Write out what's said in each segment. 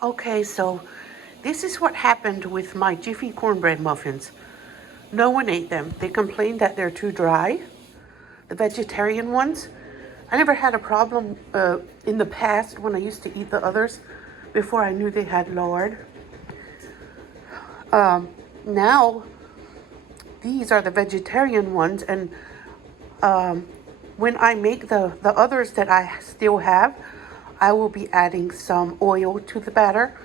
Okay, so this is what happened with my Jiffy cornbread muffins. No one ate them. They complained that they're too dry, the vegetarian ones. I never had a problem in the past when I used to eat the others before I knew they had lard. Now, these are the vegetarian ones, and when I make the others that I still have, I will be adding some oil to the batter,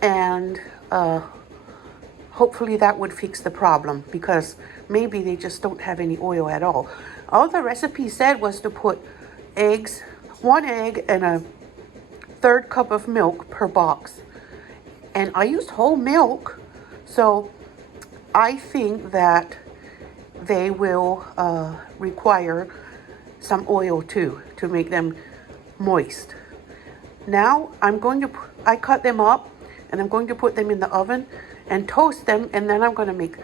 and hopefully that would fix the problem because maybe they just don't have any oil at all. All the recipe said was to put eggs, 1 egg and a third cup of milk per box. And I used whole milk, so I think that they will require some oil too to make them moist. Now I cut them up and I'm going to put them in the oven and toast them, and then I'm going to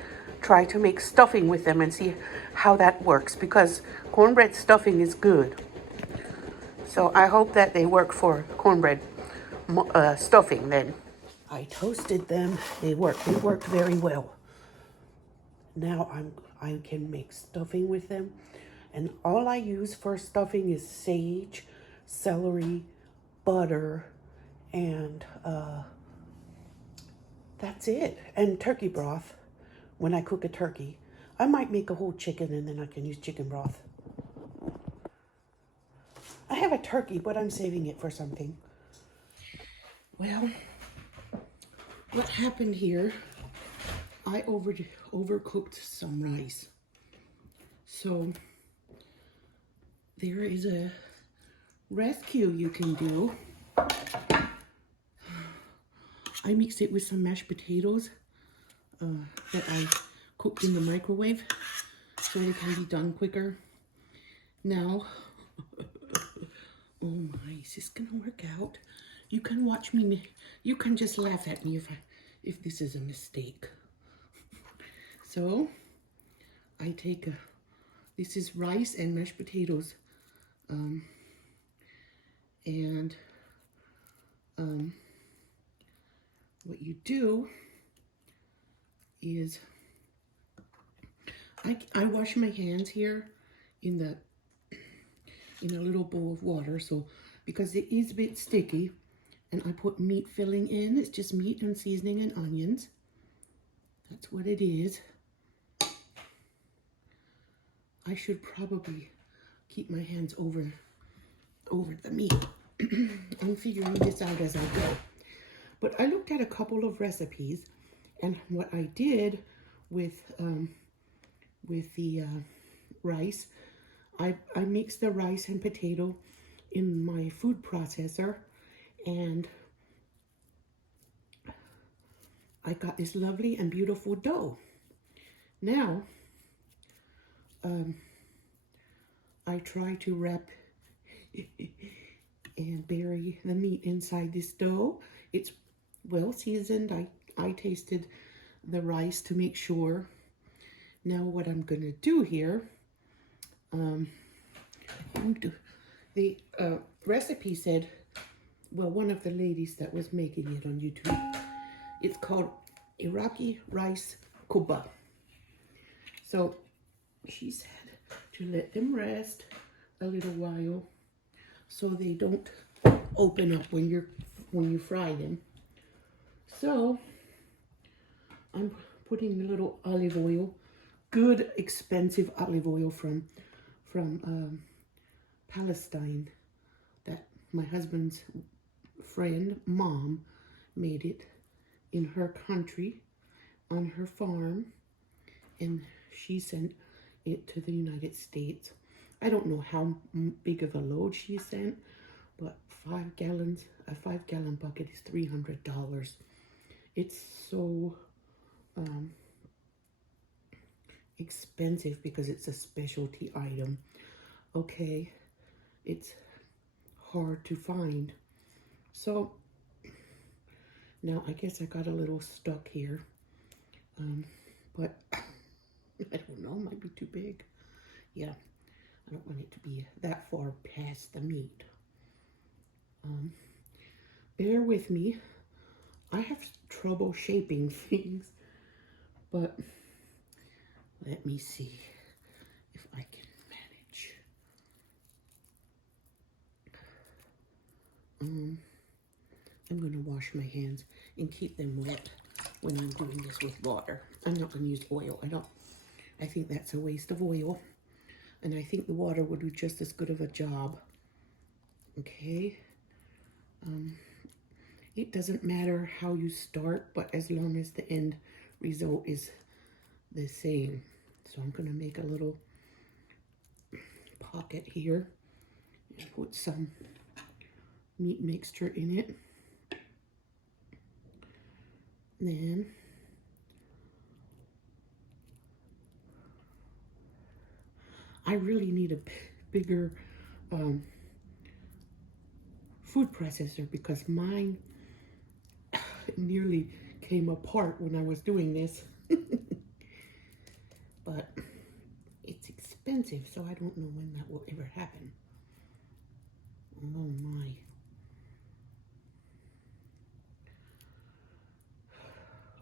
try to make stuffing with them and see how that works because cornbread stuffing is good. So I hope that they work for cornbread stuffing then. I toasted them. They worked. They worked very well. Now I can make stuffing with them, and all I use for stuffing is sage, celery, butter, and that's it. And turkey broth when I cook a turkey. I might make a whole chicken and then I can use chicken broth. I have a turkey, but I'm saving it for something. Well, what happened here, I overcooked some rice. So there is a rescue you can do. I mixed it with some mashed potatoes that I cooked in the microwave so they can be done quicker. Now, oh my, is this gonna work out? You can watch me, you can just laugh at me if this is a mistake. So, I take this is rice and mashed potatoes. What you do is I wash my hands here in a little bowl of water, so because it is a bit sticky, and I put meat filling in. It's just meat and seasoning and onions. That's what it is. I should probably keep my hands over the meat. I'm figuring this out as I go. But I looked at a couple of recipes, and what I did with the rice, I mixed the rice and potato in my food processor, and I got this lovely and beautiful dough. Now, I try to wrap and bury the meat inside this dough. It's well seasoned. I tasted the rice to make sure. Now what I'm going to do here, the recipe said, well, one of the ladies that was making it on YouTube, it's called Iraqi rice Kubbah. So she said to let them rest a little while so they don't open up when you fry them. So I'm putting a little olive oil, good expensive olive oil from Palestine, that my husband's friend mom made it in her country on her farm, and she sent it to the United States. I don't know how big of a load she sent, but 5 gallons, a 5-gallon bucket is $300. It's so expensive because it's a specialty item. Okay, it's hard to find. So now I guess I got a little stuck here, but I don't know, it might be too big. Yeah, I don't want it to be that far past the meat. bear with me. I have trouble shaping things, but let me see if I can manage. I'm going to wash my hands and keep them wet when I'm doing this with water. I'm not going to use oil. I think that's a waste of oil. And I think the water would do just as good of a job. Okay. It doesn't matter how you start, but as long as the end result is the same. So I'm going to make a little pocket here and put some meat mixture in it. Then I really need a bigger food processor because mine nearly came apart when I was doing this. But it's expensive, so I don't know when that will ever happen. Oh my.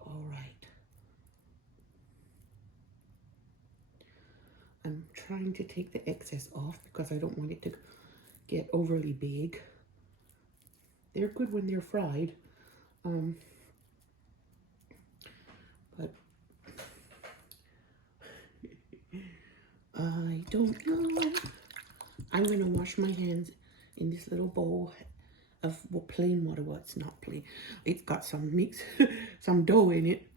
All right. I'm trying to take the excess off because I don't want it to get overly big. They're good when they're fried. But I don't know. I'm going to wash my hands in this little bowl of plain water. Well, it's not plain. It's got some mix, some dough in it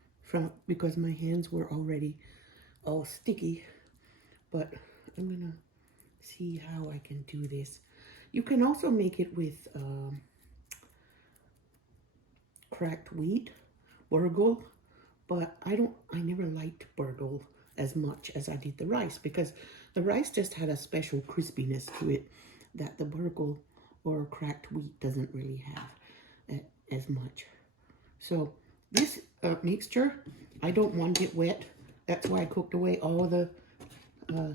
because my hands were already all sticky. But I'm going to see how I can do this. You can also make it with cracked wheat, burgle, but I never liked burgle as much as I did the rice because the rice just had a special crispiness to it that the burgle or cracked wheat doesn't really have as much. So this mixture, I don't want it wet. That's why I cooked away all the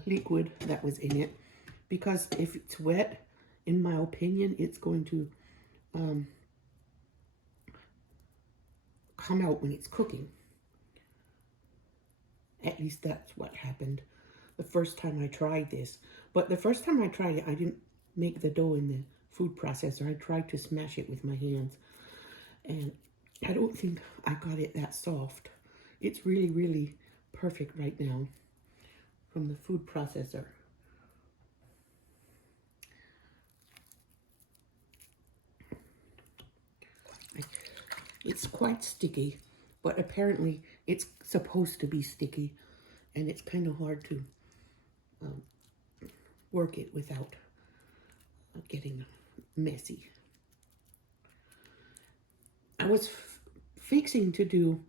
liquid that was in it, because if it's wet, in my opinion, it's going to come out when it's cooking. At least that's what happened the first time I tried this. But the first time I tried it, I didn't make the dough in the food processor. I tried to smash it with my hands. And I don't think I got it that soft. It's really, really perfect right now from the food processor. It's quite sticky, but apparently it's supposed to be sticky, and it's kind of hard to work it without getting messy. I was fixing to do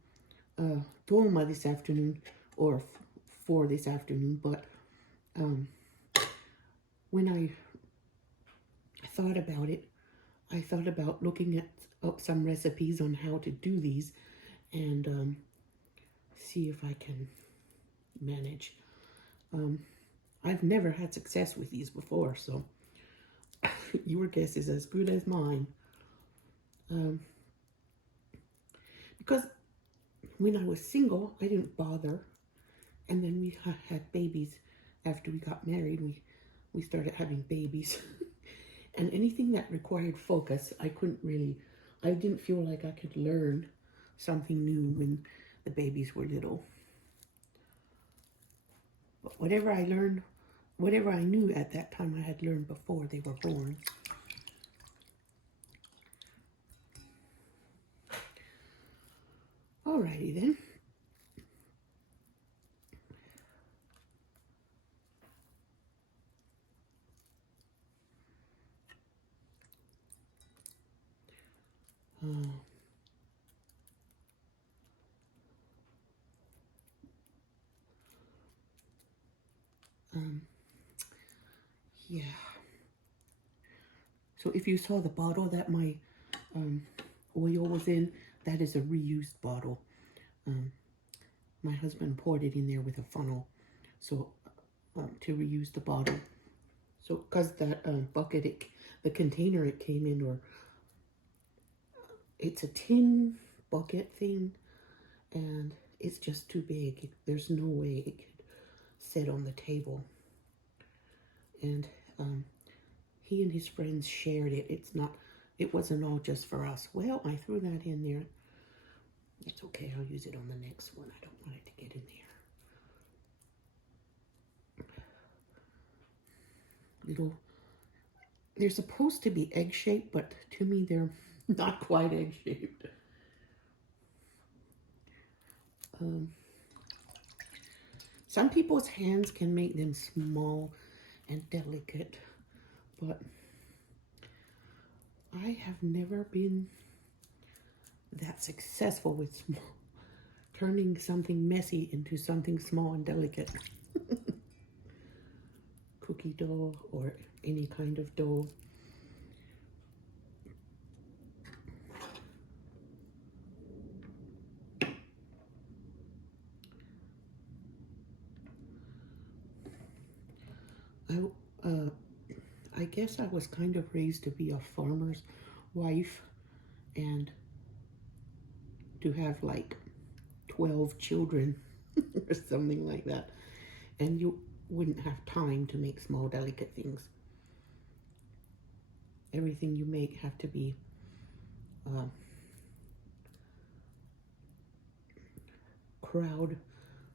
dolma this afternoon, or for this afternoon, but when I thought about it, I thought about looking up some recipes on how to do these and see if I can manage. I've never had success with these before, so your guess is as good as mine. Because when I was single, I didn't bother. And then we had babies after we got married. We started having babies. And anything that required focus, I didn't feel like I could learn something new when the babies were little. But whatever I knew at that time, I had learned before they were born. Alrighty then. Yeah. So if you saw the bottle that my oil was in, that is a reused bottle. My husband poured it in there with a funnel, so to reuse the bottle. So because that bucket, the container it came in, or it's a tin bucket thing, and it's just too big. There's no way it could sit on the table. And he and his friends shared it. It wasn't all just for us. Well, I threw that in there. It's okay, I'll use it on the next one. I don't want it to get in there. They're supposed to be egg-shaped, but to me they're not quite egg-shaped. Some people's hands can make them small and delicate, but I have never been that successful with turning something messy into something small and delicate. Cookie dough or any kind of dough. I guess I was kind of raised to be a farmer's wife and to have like 12 children or something like that. And you wouldn't have time to make small, delicate things. Everything you make have to be crowd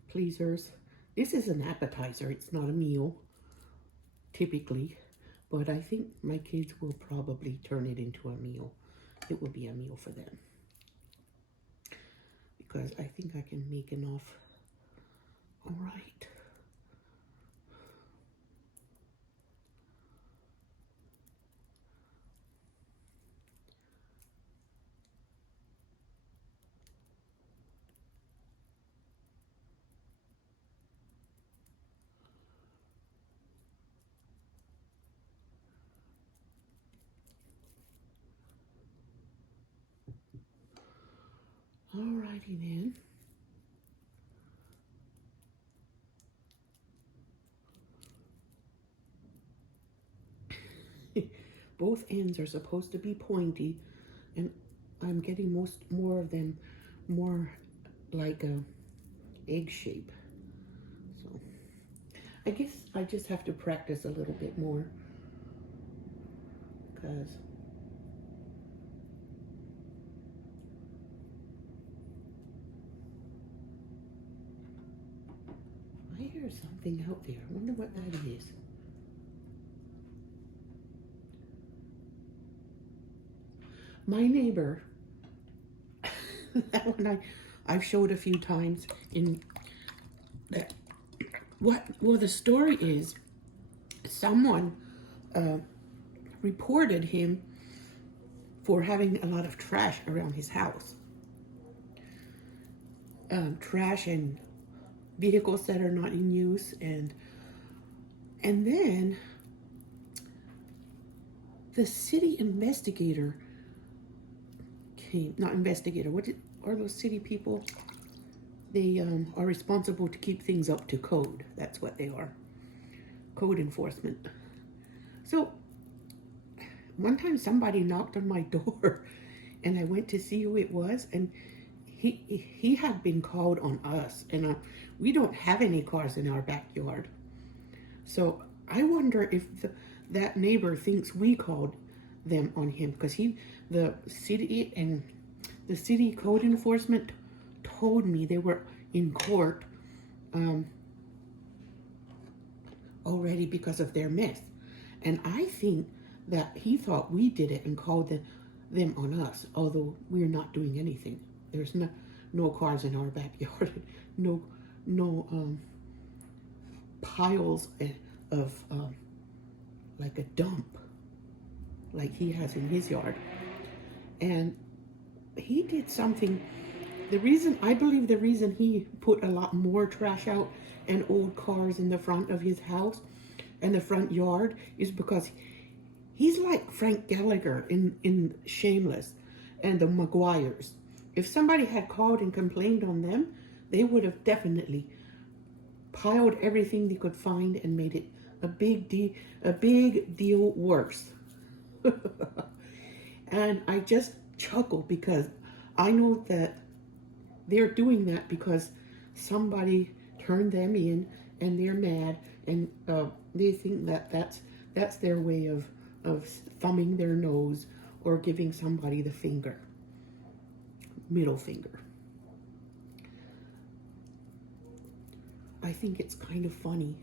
pleasers. This is an appetizer. It's not a meal, typically. But I think my kids will probably turn it into a meal. It will be a meal for them. Because I think I can make enough. All right. Alrighty then. Both ends are supposed to be pointy, and I'm getting more of them more like a egg shape. So I guess I just have to practice a little bit more, because I hear something out there. I wonder what that is. My neighbor, that one I've showed a few times in that. Well, the story is someone reported him for having a lot of trash around his house. Trash and vehicles that are not in use, and then the city investigator came, not investigator, what are those city people? They are responsible to keep things up to code. That's what they are. Code enforcement. So one time somebody knocked on my door and I went to see who it was, and he had been called on us, and we don't have any cars in our backyard. So I wonder if that neighbor thinks we called them on him, because the city code enforcement told me they were in court already because of their mess. And I think that he thought we did it and called them on us, although we're not doing anything. There's no cars in our backyard, no piles of like a dump like he has in his yard. And he did something. I believe the reason he put a lot more trash out and old cars in the front of his house and the front yard is because he's like Frank Gallagher in Shameless and the Maguires. If somebody had called and complained on them, they would have definitely piled everything they could find and made it a big deal worse. And I just chuckle because I know that they're doing that because somebody turned them in and they're mad, and they think that that's their way of thumbing their nose or giving somebody the finger, middle finger. I think it's kind of funny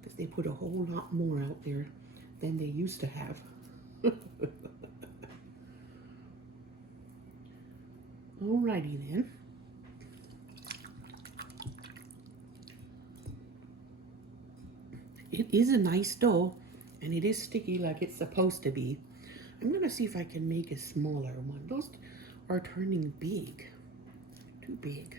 because they put a whole lot more out there than they used to have. Alrighty then. It is a nice dough, and it is sticky like it's supposed to be. I'm gonna see if I can make a smaller one. Those are turning big, too big.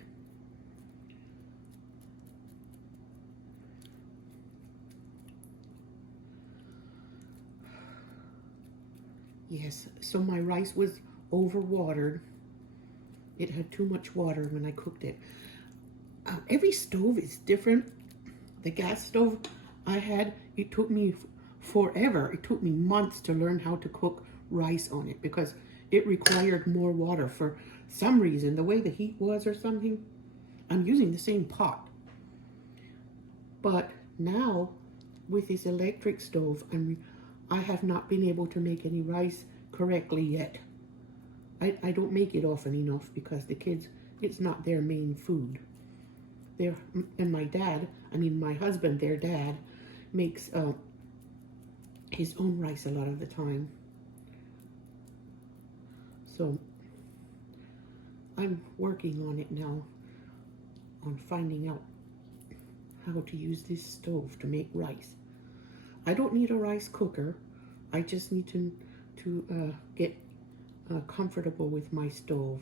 Yes, so my rice was overwatered. It had too much water when I cooked it. Every stove is different. The gas stove I had, it took me forever. It took me months to learn how to cook rice on it because it required more water for some reason. The way the heat was or something. I'm using the same pot. But now, with this electric stove, I have not been able to make any rice correctly yet. I don't make it often enough because the kids, it's not their main food. And my husband, their dad, makes his own rice a lot of the time. So I'm working on it now, on finding out how to use this stove to make rice. I don't need a rice cooker. I just need to get comfortable with my stove.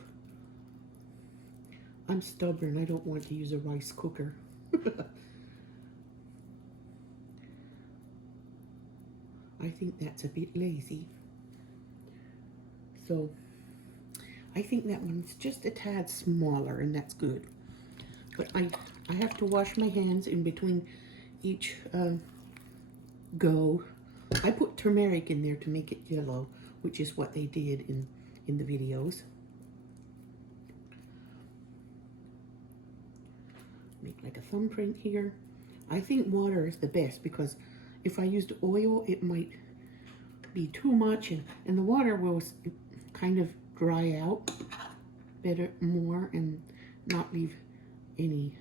I'm stubborn. I don't want to use a rice cooker. I think that's a bit lazy. So I think that one's just a tad smaller, and that's good. But I have to wash my hands in between each go. I put turmeric in there to make it yellow, which is what they did in the videos. Make like a thumbprint here. I think water is the best because if I used oil, it might be too much, and the water will kind of dry out more and not leave any.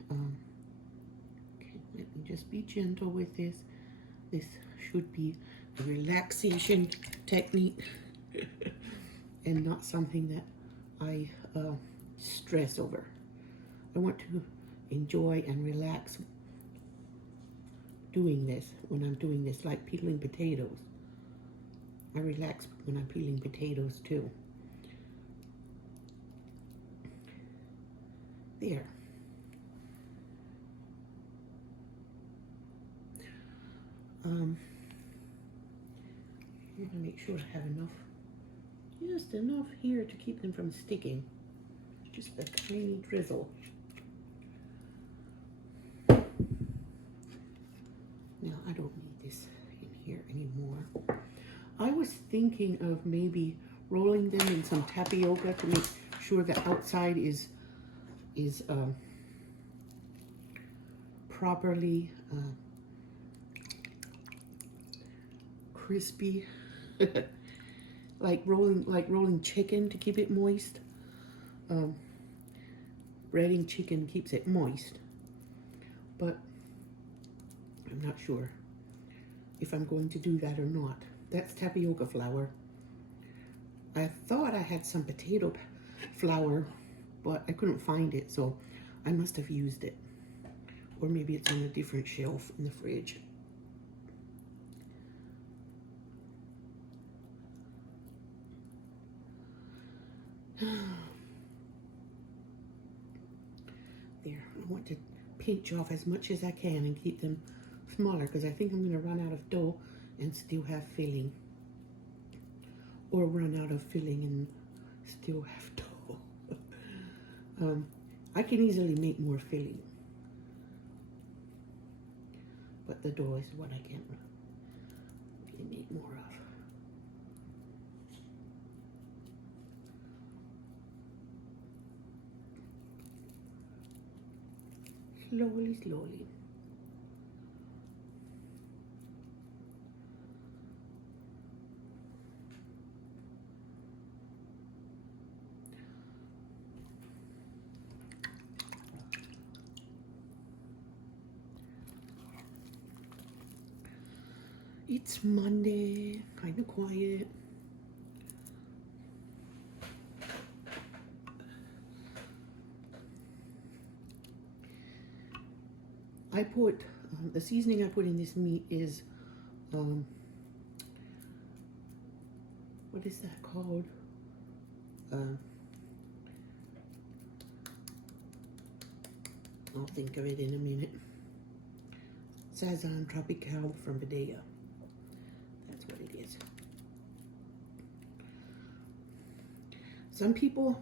Okay, let me just be gentle with this. This should be a relaxation technique and not something that I stress over. I want to enjoy and relax doing this when I'm doing this, like peeling potatoes. I relax when I'm peeling potatoes too. There. I'm gonna make sure I have just enough here to keep them from sticking. Just a tiny drizzle. Now I don't need this in here anymore. I was thinking of maybe rolling them in some tapioca to make sure the outside is properly crispy, like rolling chicken to keep it moist. Breading chicken keeps it moist, but I'm not sure if I'm going to do that or not. That's tapioca flour. I thought I had some potato flour, but I couldn't find it, so I must have used it. Or maybe it's on a different shelf in the fridge. There, I want to pinch off as much as I can and keep them smaller because I think I'm going to run out of dough and still have filling. Or run out of filling and still have dough. I can easily make more filling. But the dough is what I can make more of. Slowly, slowly. It's Monday, kind of quiet. I put, the seasoning I put in this meat is, what is that called? I'll think of it in a minute. Sazon Tropical from Badea. That's what it is. Some people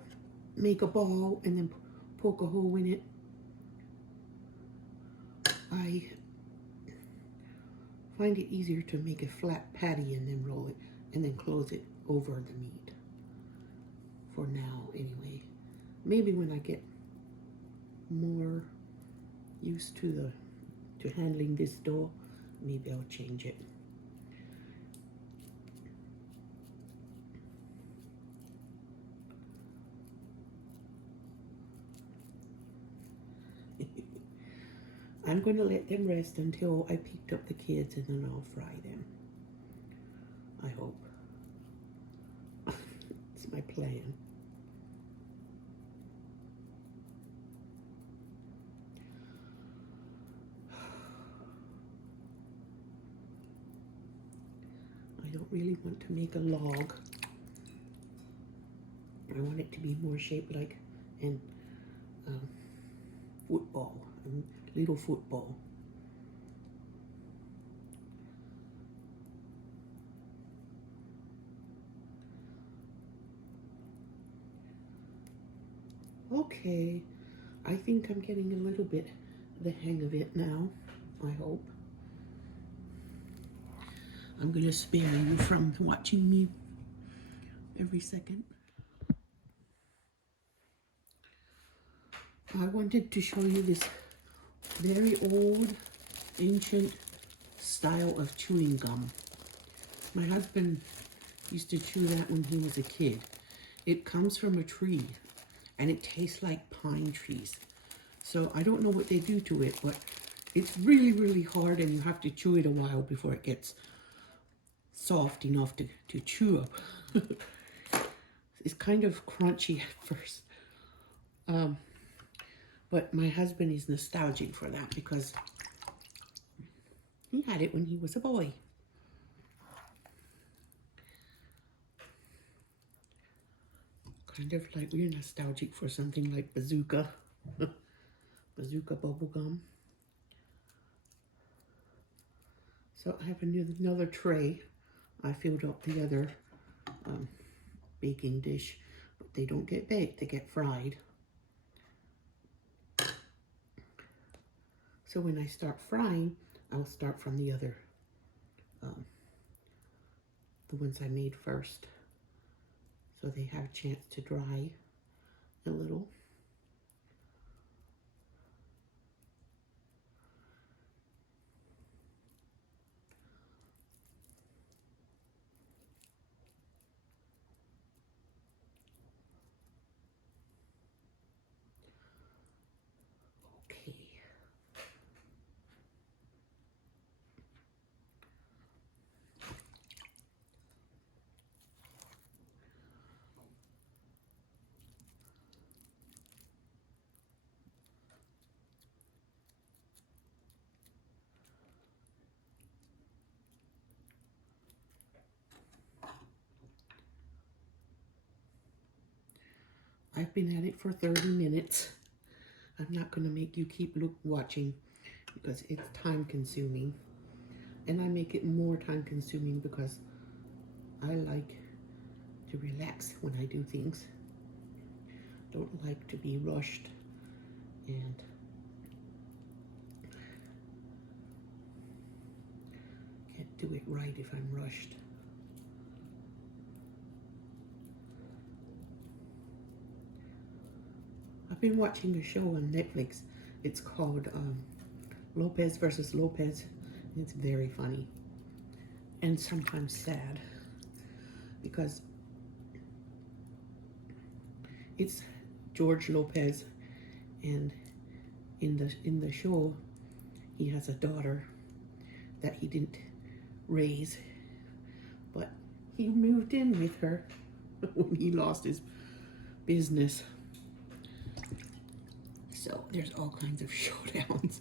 make a ball and then poke a hole in it. I find it easier to make a flat patty and then roll it and then close it over the meat. For now, anyway. Maybe when I get more used to handling this dough, maybe I'll change it. I'm going to let them rest until I picked up the kids, and then I'll fry them. I hope. It's my plan. I don't really want to make a log. I want it to be more shaped like an football, a little football. Okay, I think I'm getting a little bit the hang of it now, I hope. I'm going to spare you from watching me every second. I wanted to show you this very old, ancient style of chewing gum. My husband used to chew that when he was a kid. It comes from a tree, and it tastes like pine trees. So I don't know what they do to it, but it's really, really hard, and you have to chew it a while before it gets soft enough to chew up. It's kind of crunchy at first. But my husband is nostalgic for that because he had it when he was a boy. Kind of like we're nostalgic for something like Bazooka. Bazooka bubblegum. So I have another tray. I filled up the other baking dish, but they don't get baked, they get fried. So when I start frying, I'll start from the other, the ones I made first. So they have a chance to dry a little. Okay. I've been at it for 30 minutes. I'm not going to make you keep watching because it's time consuming. And I make it more time consuming because I like to relax when I do things. Don't like to be rushed, and can't do it right if I'm rushed. I've been watching a show on Netflix It's called Lopez versus Lopez. It's very funny and sometimes sad because it's George Lopez, and in the show he has a daughter that he didn't raise, but he moved in with her when he lost his business. So there's all kinds of showdowns.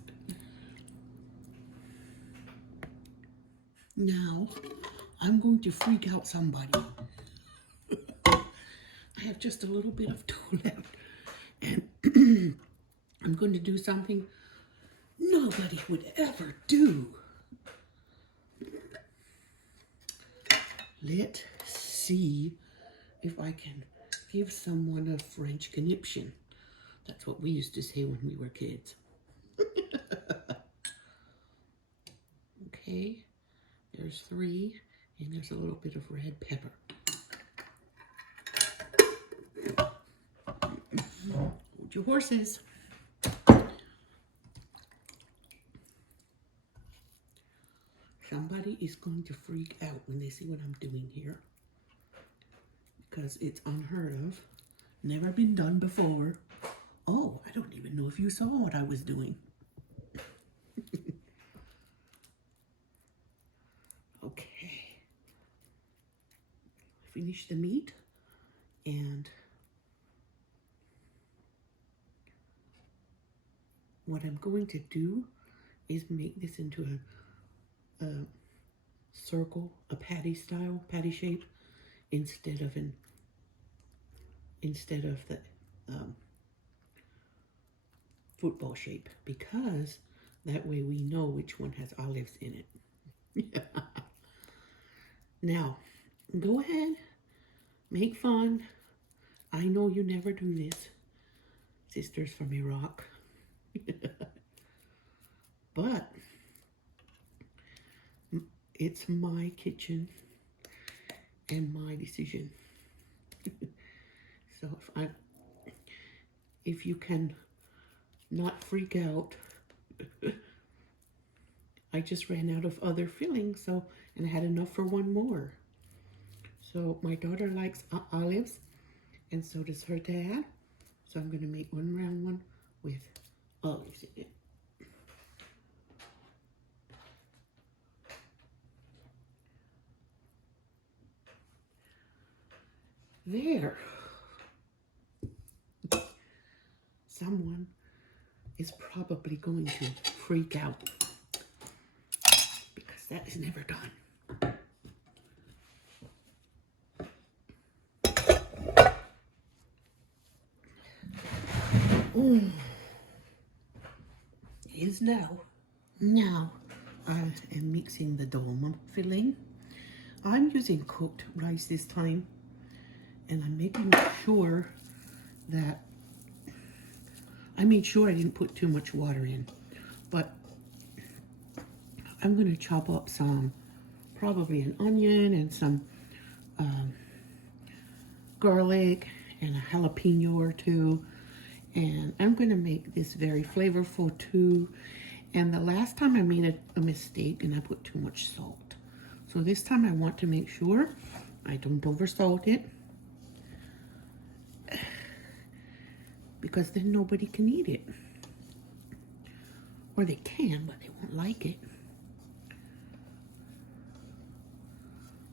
Now I'm going to freak out somebody. I have just a little bit of dough left, and I'm going to do something nobody would ever do. Let's see if I can give someone a French conniption. That's what we used to say when we were kids. Okay, there's 3, and there's a little bit of red pepper. Hold your horses. Somebody is going to freak out when they see what I'm doing here, because it's unheard of, never been done before. Oh, I don't even know if you saw what I was doing. Okay. Finish the meat, and what I'm going to do is make this into a circle, a patty style, patty shape, instead of the football shape, because that way we know which one has olives in it. Now, go ahead, make fun. I know you never do this, sisters from Iraq. But it's my kitchen and my decision. So if you can not freak out, I just ran out of other fillings, and I had enough for one more. So my daughter likes olives, and so does her dad. So I'm going to make one round one with olives in it. There. Someone is probably going to freak out because that is never done. Is now. Now I am mixing the dolma filling. I'm using cooked rice this time, and I'm making sure that I made sure I didn't put too much water in, but I'm going to chop up probably an onion and some garlic and a jalapeno or 2, and I'm going to make this very flavorful too. And the last time I made a mistake and I put too much salt. So this time I want to make sure I don't oversalt it, because then nobody can eat it. Or they can, but they won't like it.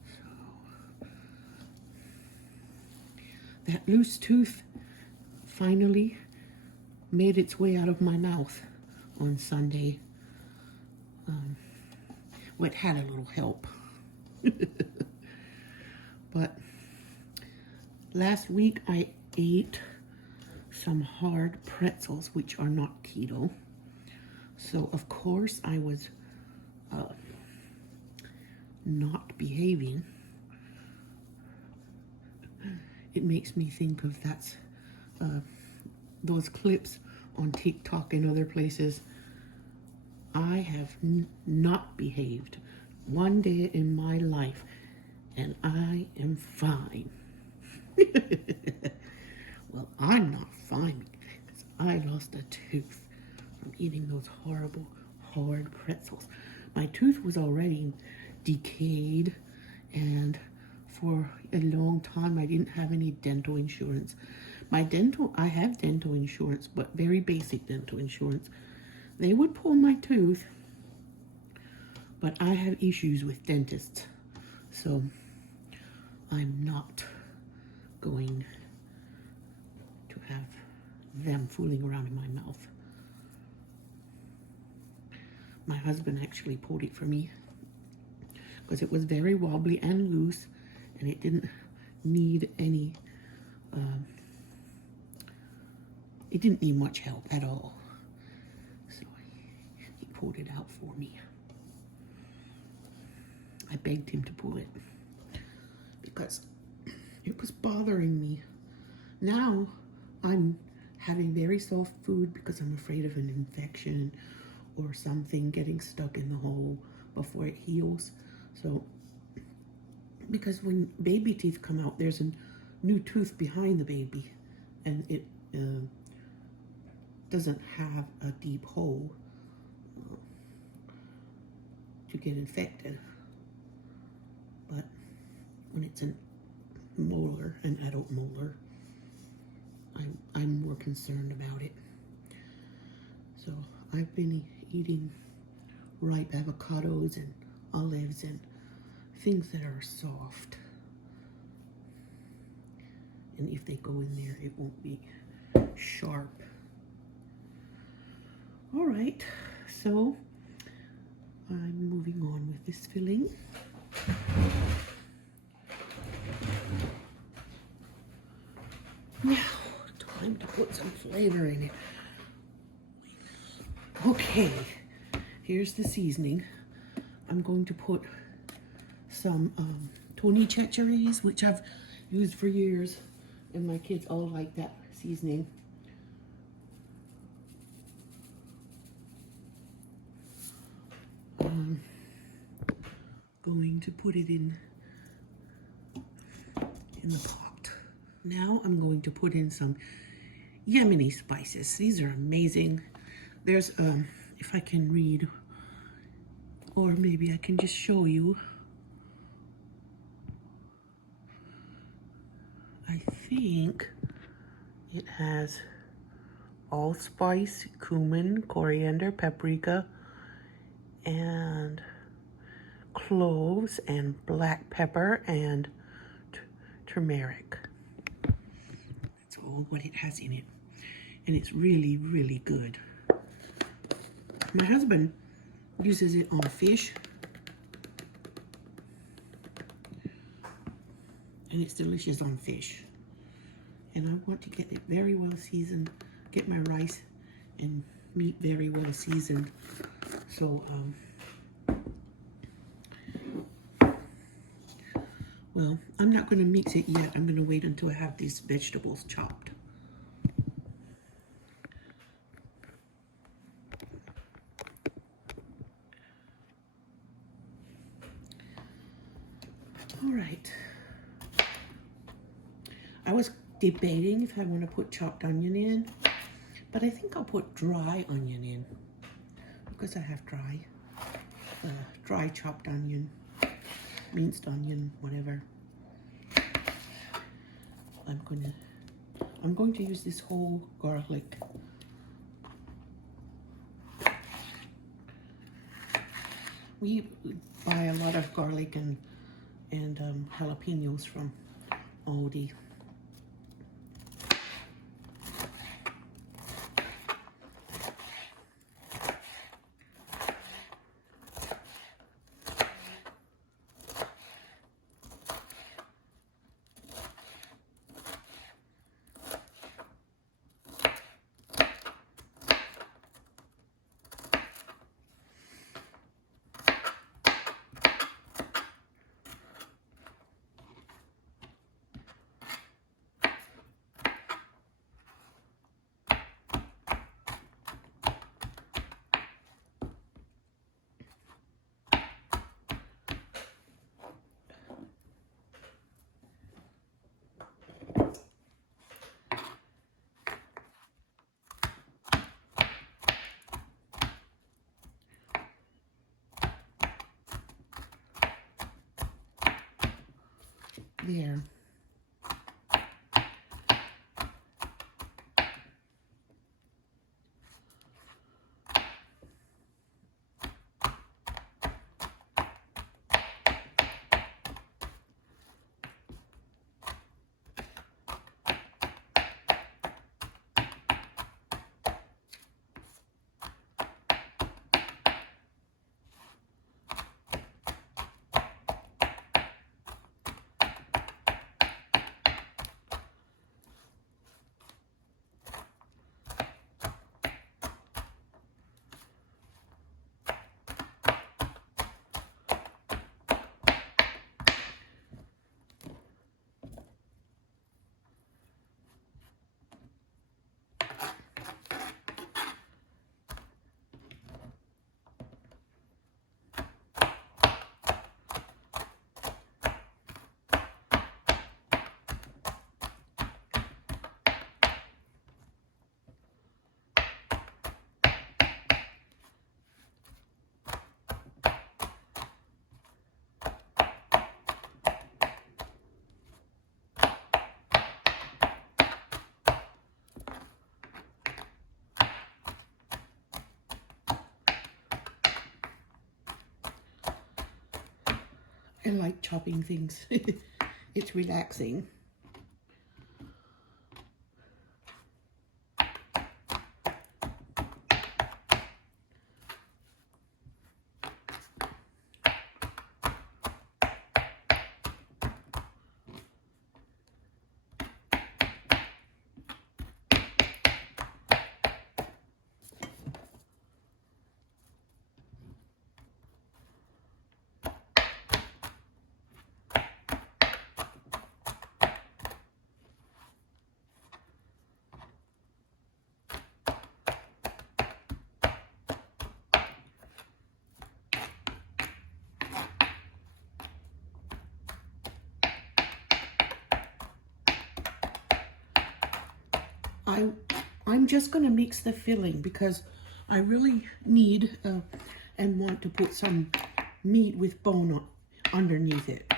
So, that loose tooth finally made its way out of my mouth on Sunday. Well, it had a little help. But last week I ate some hard pretzels, which are not keto. So of course I was not behaving. It makes me think of those clips on TikTok and other places. I have not behaved one day in my life, and I am fine. Well, I'm not fine because I lost a tooth I'm eating those horrible, hard pretzels. My tooth was already decayed, and for a long time I didn't have any dental insurance. I have dental insurance, but very basic dental insurance. They would pull my tooth, but I have issues with dentists, so I'm not going to have them fooling around in my mouth. My husband actually pulled it for me because it was very wobbly and loose, and it didn't need any, it didn't need much help at all. So he pulled it out for me. I begged him to pull it because it was bothering me. Now I'm having very soft food because I'm afraid of an infection or something getting stuck in the hole before it heals. So, because when baby teeth come out, there's a new tooth behind the baby, and it doesn't have a deep hole to get infected. But when it's a molar, an adult molar, I'm more concerned about it. So I've been eating ripe avocados and olives and things that are soft. And if they go in there, it won't be sharp. All right, so I'm moving on with this filling. Now, time to put some flavor in it. Okay, here's the seasoning. I'm going to put some Tony Chachere's, which I've used for years, and my kids all like that seasoning. Going to put it in the pot. Now I'm going to put in some Yemeni spices. These are amazing. There's, if I can read, or maybe I can just show you. I think it has allspice, cumin, coriander, paprika, and cloves, and black pepper, and turmeric. That's all what it has in it. And it's really, really good. My husband uses it on fish, and it's delicious on fish. And I want to get it very well seasoned, get my rice and meat very well seasoned. So, well, I'm not going to mix it yet. I'm going to wait until I have these vegetables chopped. All right. I was debating if I want to put chopped onion in, but I think I'll put dry onion in because I have dry chopped onion, minced onion, whatever. I'm going to use this whole garlic. We buy a lot of garlic and jalapenos from Aldi. there. I like chopping things. It's relaxing. I'm just going to mix the filling because I really need and want to put some meat with bone underneath it.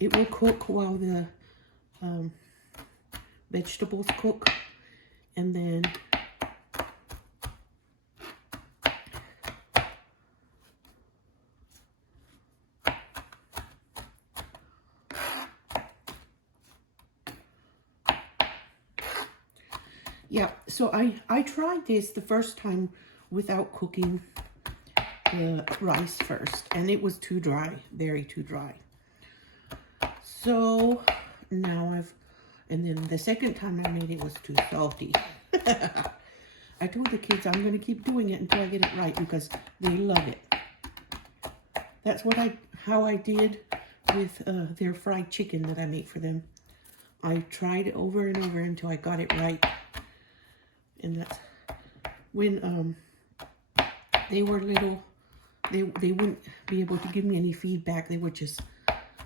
It will cook while the vegetables cook, and then yeah, so I tried this the first time without cooking the rice first, and it was too dry, very too dry. So now and then the second time I made it was too salty. I told the kids I'm going to keep doing it until I get it right because they love it. That's how I did with their fried chicken that I make for them. I tried it over and over until I got it right. And that's when they were little, they wouldn't be able to give me any feedback. They would just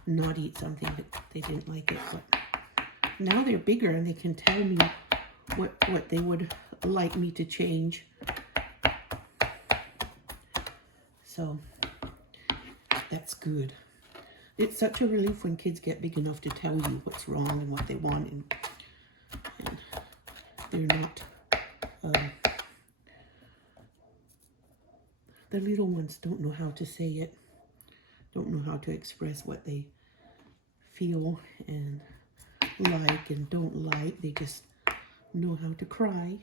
not eat something that they didn't like it. But now they're bigger and they can tell me what they would like me to change. So that's good. It's such a relief when kids get big enough to tell you what's wrong and what they want, and they're not the little ones don't know how to say it, don't know how to express what they feel and like and don't like. They just know how to cry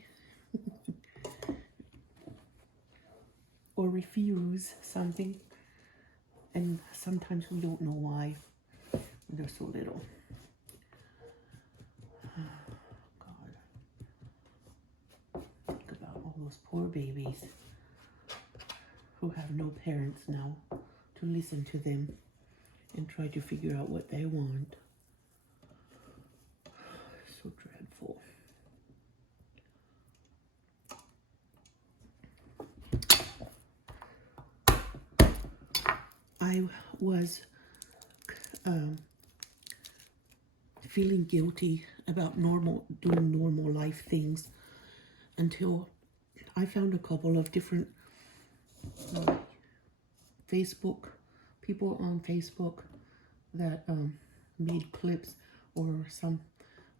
or refuse something, and sometimes we don't know why. They're so little. God, think about all those poor babies who have no parents now to listen to them and try to figure out what they want. So dreadful. I was feeling guilty about doing normal life things until I found a couple of different Facebook people on Facebook that made clips or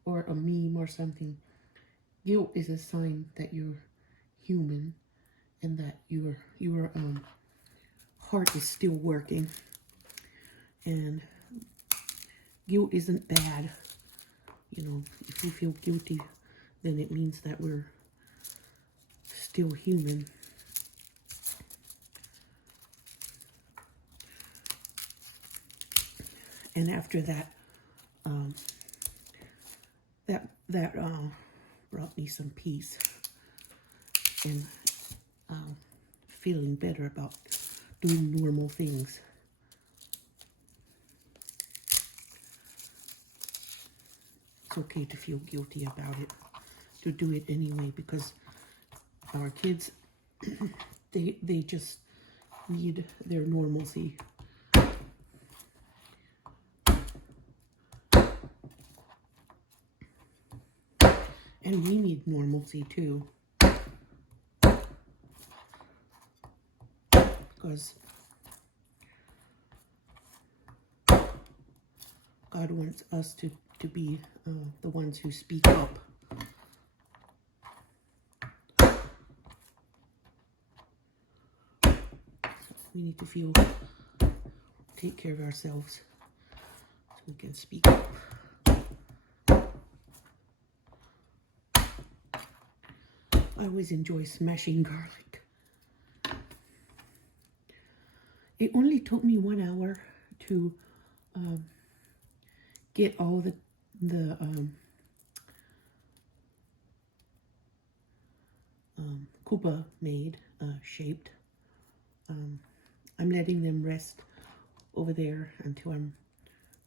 a meme or something. Guilt is a sign that you're human and that your heart is still working. And guilt isn't bad. You know, if we feel guilty, then it means that we're still human. And after that, that brought me some peace and feeling better about doing normal things. It's okay to feel guilty about it, to do it anyway, because our kids, they just need their normalcy. And we need normalcy too. Because God wants us to be the ones who speak up. We need to take care of ourselves so we can speak up. I always enjoy smashing garlic. It only took me 1 hour to get all the Kubbah made, shaped. I'm letting them rest over there until I'm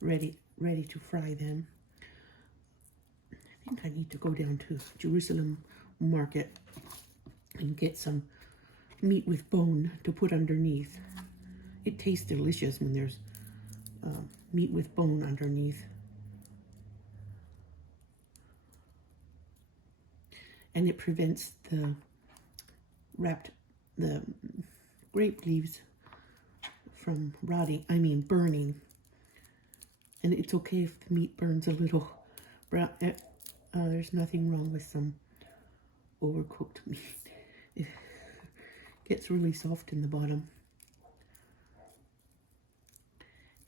ready to fry them. I think I need to go down to Jerusalem Market and get some meat with bone to put underneath. It tastes delicious when there's meat with bone underneath. And it prevents the grape leaves from burning. And it's okay if the meat burns a little brown. There's nothing wrong with some overcooked meat. It gets really soft in the bottom.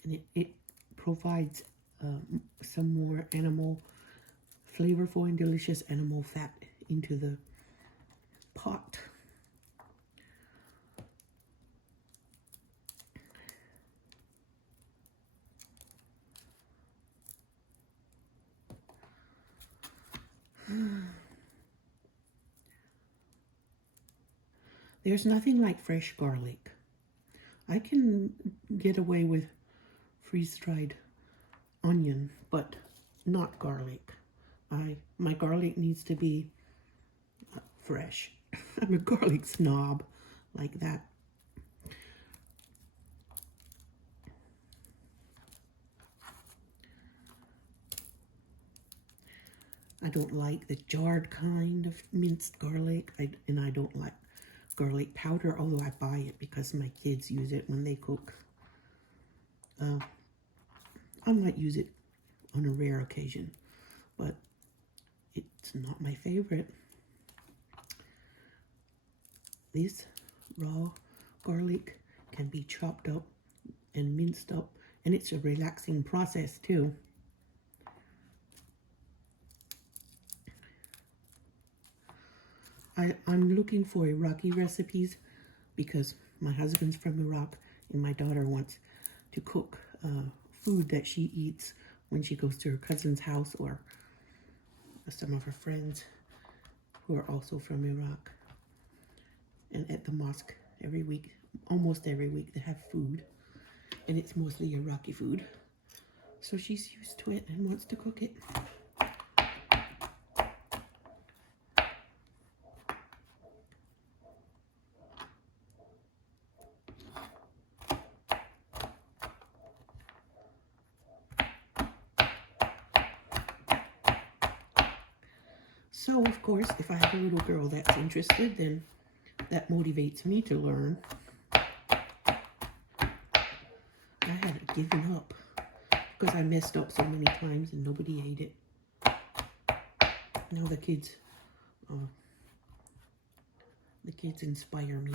And it provides some more flavorful and delicious animal fat into the pot. There's nothing like fresh garlic. I can get away with freeze-dried onion, but not garlic. My garlic needs to be fresh. I'm a garlic snob like that. I don't like the jarred kind of minced garlic, and I don't like garlic powder, although I buy it because my kids use it when they cook. I might use it on a rare occasion, but it's not my favorite. This raw garlic can be chopped up and minced up, and it's a relaxing process too. I'm looking for Iraqi recipes because my husband's from Iraq and my daughter wants to cook food that she eats when she goes to her cousin's house or some of her friends who are also from Iraq. And at the mosque every week, almost every week, they have food, and it's mostly Iraqi food. So she's used to it and wants to cook it. So, of course, if I have a little girl that's interested, then that motivates me to learn. given up because I messed up so many times and nobody ate it. Now the kids inspire me.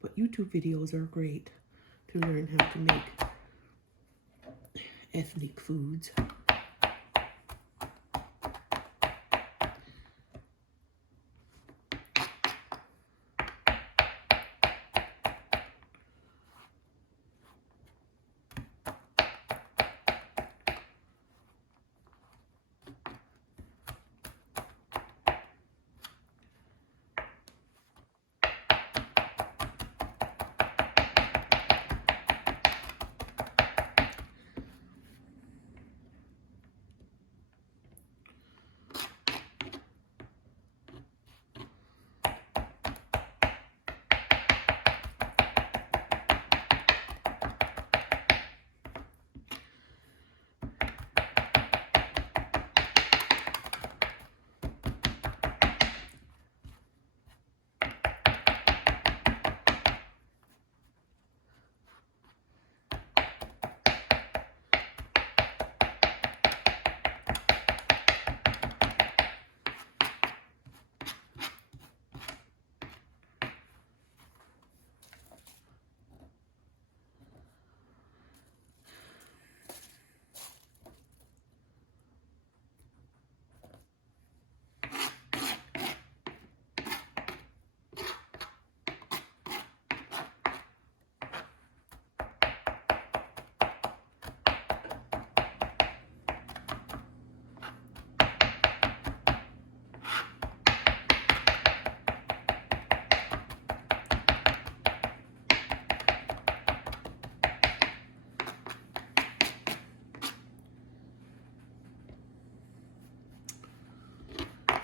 But YouTube videos are great to learn how to make ethnic foods.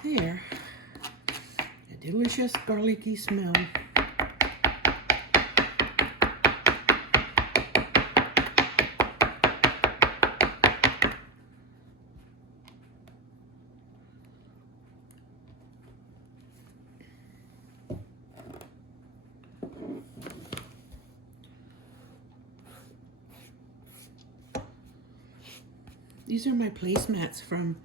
There, a delicious garlicky smell. These are my placemats from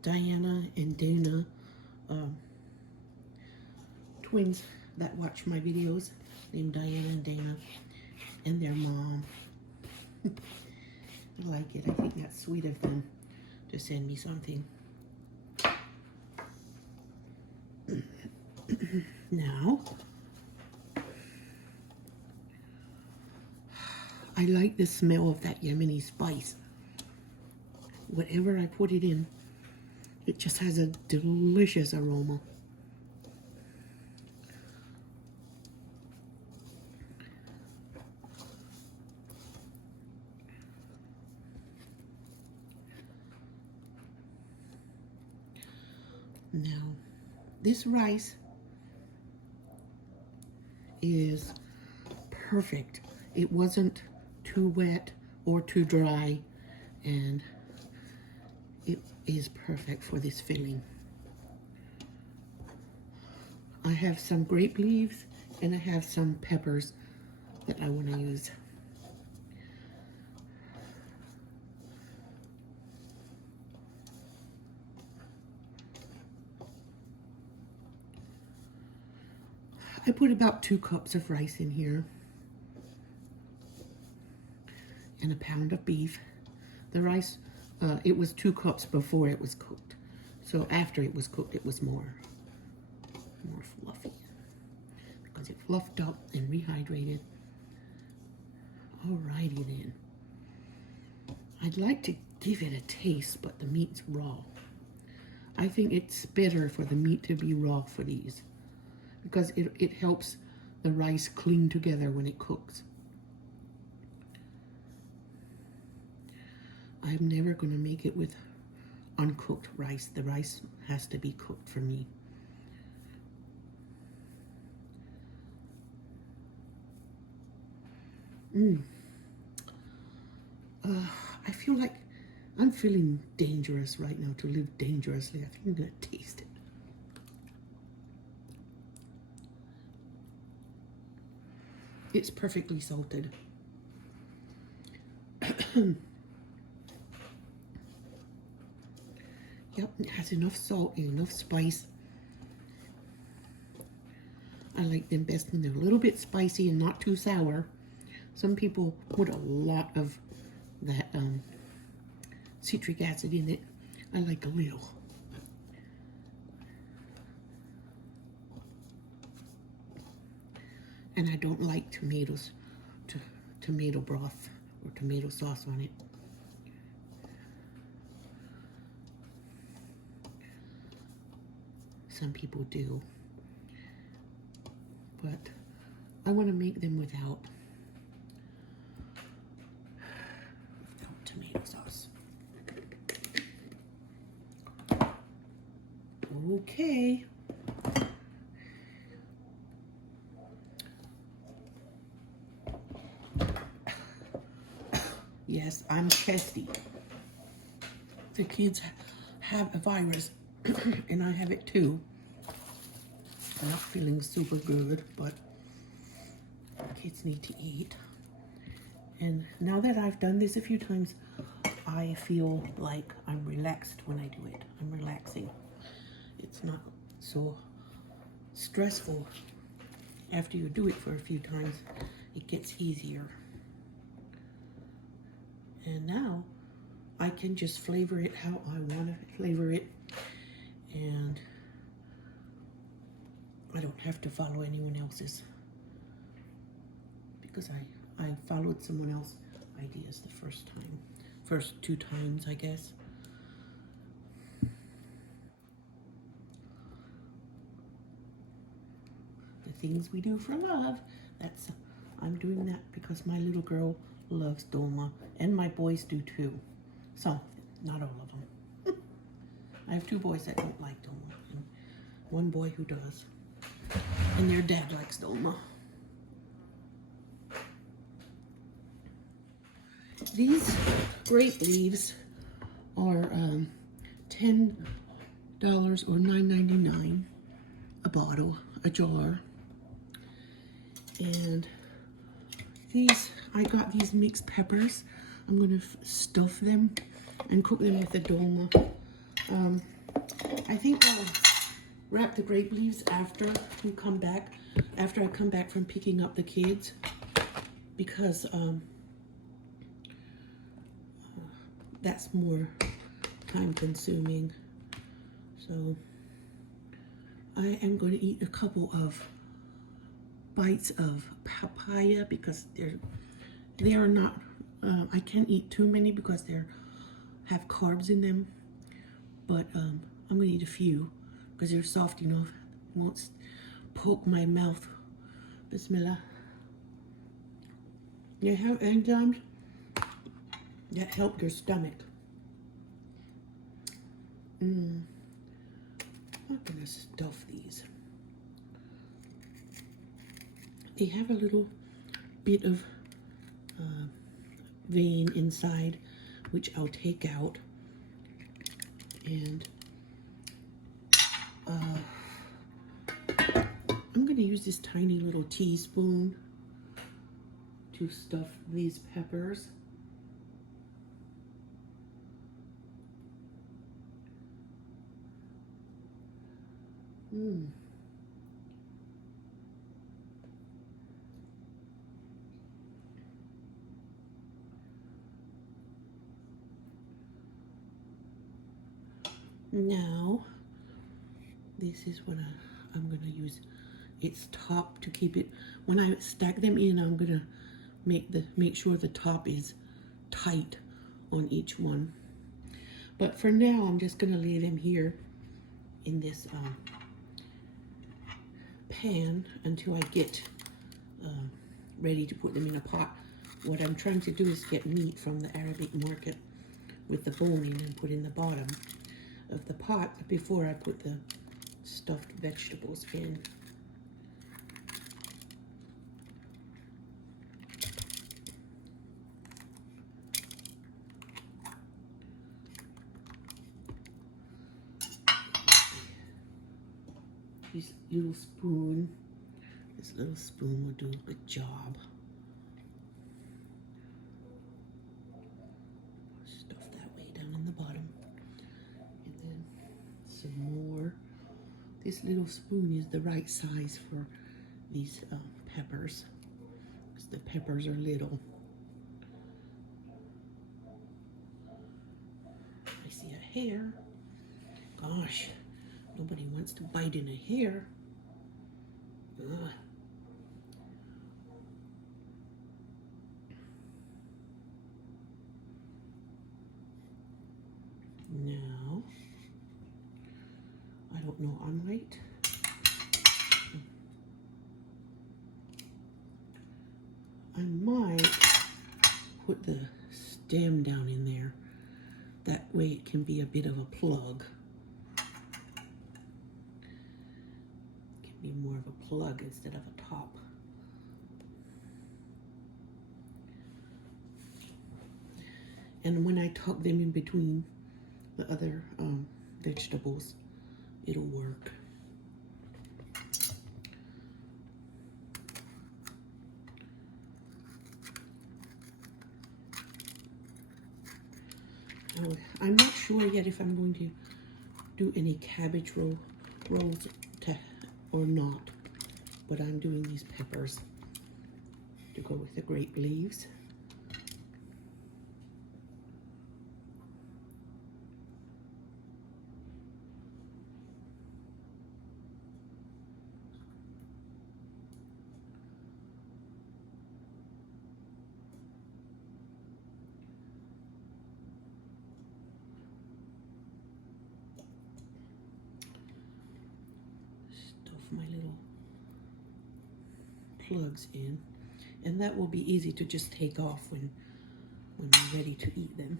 Diana and Dana, twins that watch my videos, named Diana and Dana, and their mom. I like it. I think that's sweet of them to send me something. Now, I like the smell of that Yemeni spice. Whatever I put it in, it just has a delicious aroma. Now, this rice is perfect. It wasn't too wet or too dry, and it is perfect for this filling. I have some grape leaves and I have some peppers that I want to use. I put about 2 cups of rice in here and a pound of beef. The rice, it was 2 cups before it was cooked. So after it was cooked, it was more fluffy because it fluffed up and rehydrated. Alrighty then. I'd like to give it a taste, but the meat's raw. I think it's better for the meat to be raw for these because it helps the rice cling together when it cooks. I'm never going to make it with uncooked rice. The rice has to be cooked for me. I feel like I'm feeling dangerous right now, to live dangerously. I think I'm going to taste it. It's perfectly salted. Yep, it has enough salt and enough spice. I like them best when they're a little bit spicy and not too sour. Some people put a lot of that citric acid in it. I like a little. And I don't like tomatoes, tomato broth or tomato sauce on it. Some people do, but I want to make them without tomato sauce. Okay. Yes, I'm testy. The kids have a virus, and I have it too. I'm not feeling super good, but kids need to eat. And now that I've done this a few times, I feel like I'm relaxed when I do it. I'm relaxing. It's not so stressful. After you do it for a few times, it gets easier. And now I can just flavor it how I want to flavor it. And I don't have to follow anyone else's, because I followed someone else's ideas the first 2 times, I guess. The things we do for love, I'm doing that because my little girl loves dolma, and my boys do too. Some, not all of them. I have 2 boys that don't like dolma, and 1 boy who does. And their dad likes dolma. These grape leaves are $10 or $9.99 a bottle, a jar. And these, I got these mixed peppers. I'm gonna stuff them and cook them with the dolma. I think I'll wrap the grape leaves after I come back from picking up the kids, because that's more time consuming. So I am going to eat a couple of bites of papaya, because they are not, I can't eat too many because they have carbs in them, but I'm going to eat a few because they're soft enough. It won't poke my mouth. Bismillah. They have enzymes that help your stomach. I'm gonna stuff these. They have a little bit of vein inside, which I'll take out. And I'm gonna use this tiny little teaspoon to stuff these peppers. Now, this is what I'm going to use its top to keep it. When I stack them in, I'm going to make sure the top is tight on each one. But for now, I'm just going to lay them here in this pan until I get ready to put them in a pot. What I'm trying to do is get meat from the Arabic market with the bone in and put in the bottom of the pot before I put the stuffed vegetables in. This little spoon This little spoon will do a good job. Stuff that way down in the bottom. And then some more. This little spoon is the right size for these peppers, because the peppers are little. I see a hair. Gosh, nobody wants to bite in a hair. Ugh. Now, I don't know, I might put the stem down in there. That way it can be a bit of a plug. It can be more of a plug instead of a top. And when I tuck them in between the other vegetables, it'll work. I'm not sure yet if I'm going to do any cabbage rolls or not, but I'm doing these peppers to go with the grape leaves. My little plugs in, and that will be easy to just take off when I'm ready to eat them.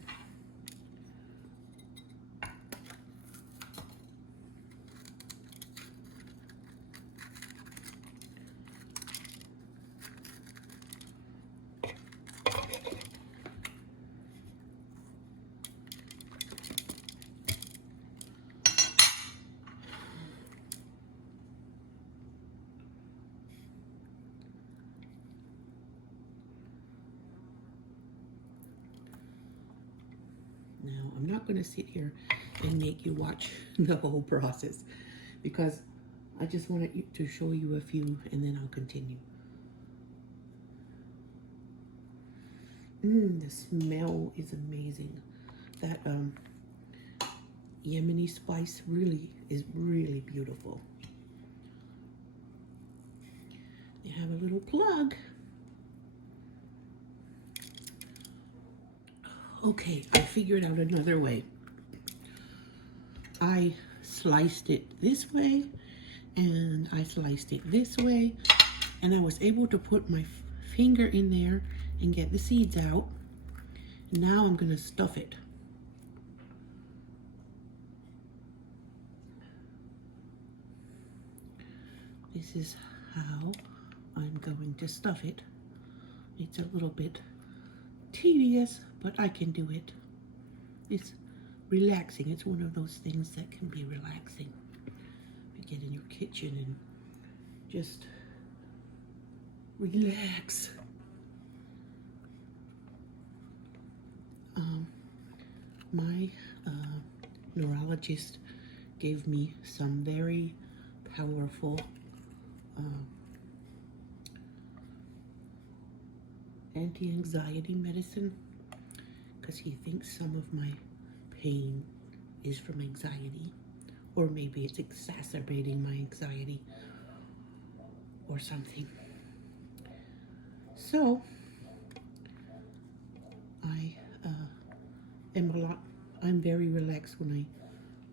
Now, I'm not going to sit here and make you watch the whole process, because I just wanted to show you a few and then I'll continue. The smell is amazing. That Yemeni spice is really beautiful. You have a little plug. Okay, I figured out another way. I sliced it this way, and I sliced it this way, and I was able to put my finger in there and get the seeds out. Now I'm going to stuff it. This is how I'm going to stuff it. It's a little bit tedious, but I can do it. It's relaxing. It's one of those things that can be relaxing. You get in your kitchen and just relax. My neurologist gave me some very powerful anti-anxiety medicine, because he thinks some of my pain is from anxiety, or maybe it's exacerbating my anxiety or something. So I'm very relaxed when I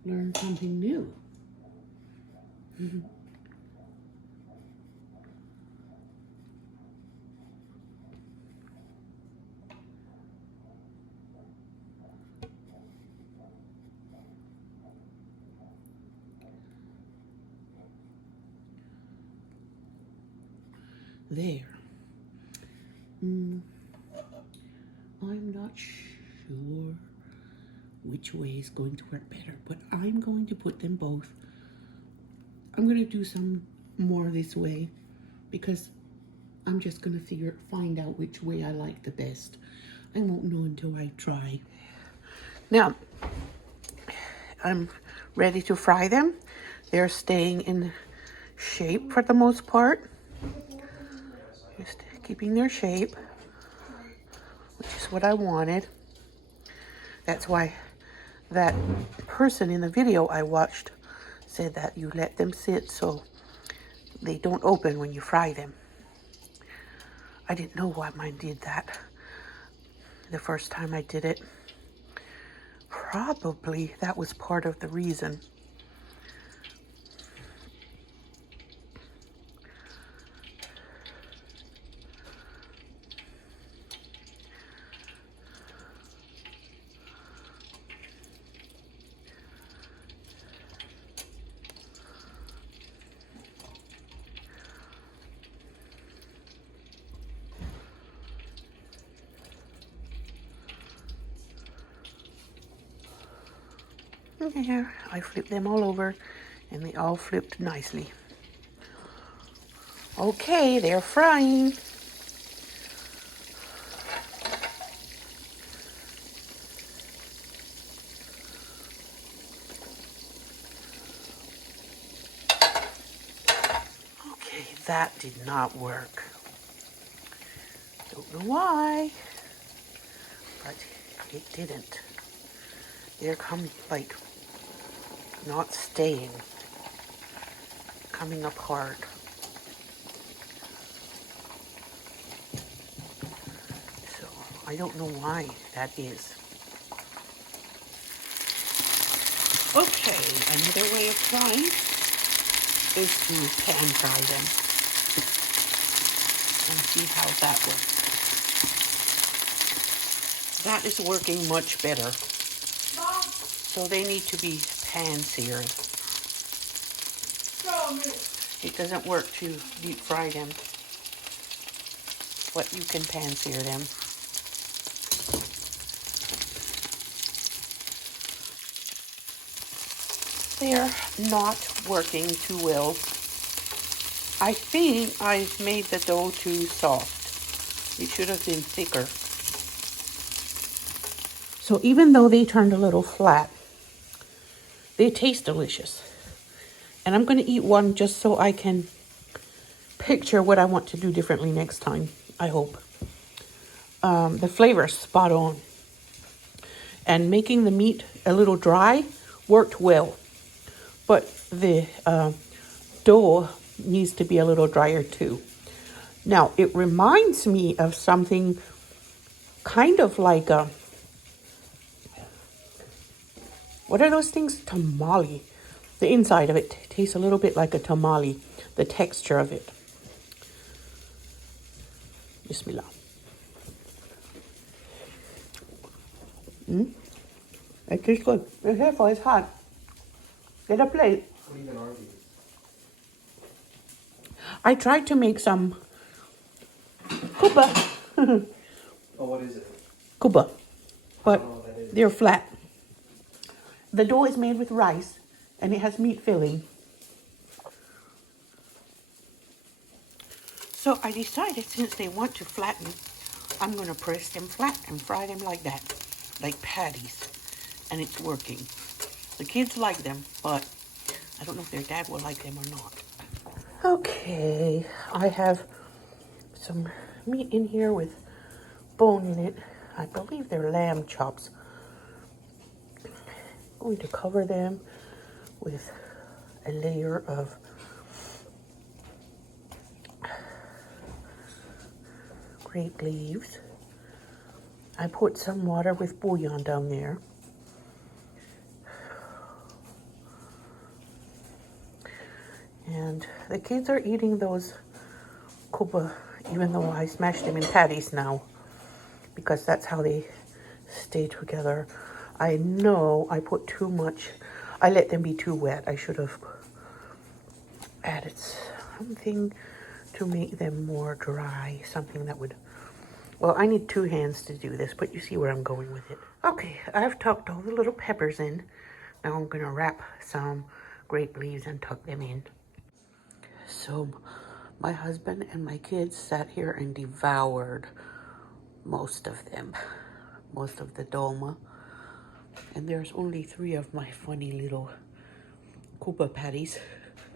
learn something new. There. I'm not sure which way is going to work better, but I'm going to put them both. I'm going to do some more this way because I'm just gonna find out which way I like the best. I won't know until I try. Now, I'm ready to fry them. They're staying in shape for the most part. Just keeping their shape, which is what I wanted. That's why that person in the video I watched said that you let them sit so they don't open when you fry them. I didn't know why mine did that the first time I did it. Probably that was part of the reason. There, I flipped them all over and they all flipped nicely. Okay, they're frying. Okay, that did not work. Don't know why, but it didn't. They're like not staying, coming apart. So I don't know why that is. Okay, another way of frying is to pan fry them and see how that works. That is working much better. So they need to be pan seared. It doesn't work to deep fry them, but you can pan sear them. They're not working too well. I think I've made the dough too soft. It should have been thicker. So even though they turned a little flat, they taste delicious. And I'm going to eat one just so I can picture what I want to do differently next time, I hope. The flavor's spot on. And making the meat a little dry worked well. But the dough needs to be a little drier too. Now, it reminds me of something kind of like a, what are those things? Tamale. The inside of it tastes a little bit like a tamale, the texture of it. Bismillah. It tastes good. Be careful, it's hot. Get a plate. What even are these? I tried to make some Kubbah. Oh, what is it? Kubbah. But I don't know what that is. they're flat. The dough is made with rice and it has meat filling. So I decided, since they want to flatten, I'm going to press them flat and fry them like that, like patties. And it's working. The kids like them, but I don't know if their dad will like them or not. Okay, I have some meat in here with bone in it. I believe they're lamb chops. I'm going to cover them with a layer of grape leaves. I put some water with bouillon down there. And the kids are eating those Kubbah, even though I smashed them in patties now, because that's how they stay together. I know I put too much. I let them be too wet. I should have added something to make them more dry, something that would, well, I need 2 hands to do this, but you see where I'm going with it. Okay, I've tucked all the little peppers in. Now I'm gonna wrap some grape leaves and tuck them in. Some My husband and my kids sat here and devoured most of them, most of the dolma. And there's only 3 of my funny little Kubbah patties.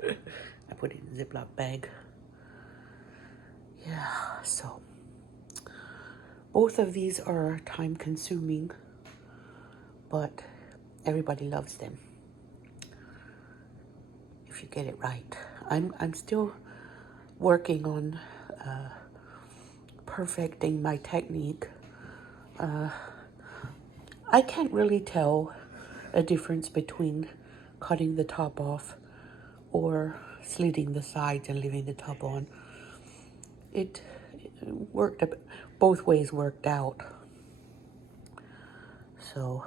I put it in a Ziploc bag. Yeah, so both of these are time consuming, but everybody loves them if you get it right. I'm still working on perfecting my technique. I can't really tell a difference between cutting the top off or slitting the sides and leaving the top on. It worked, both ways worked out. So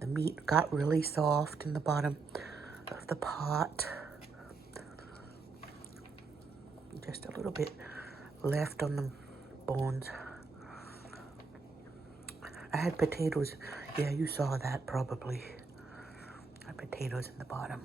the meat got really soft in the bottom of the pot. Just a little bit left on the bones. I had potatoes. Yeah, you saw that probably. I had potatoes in the bottom.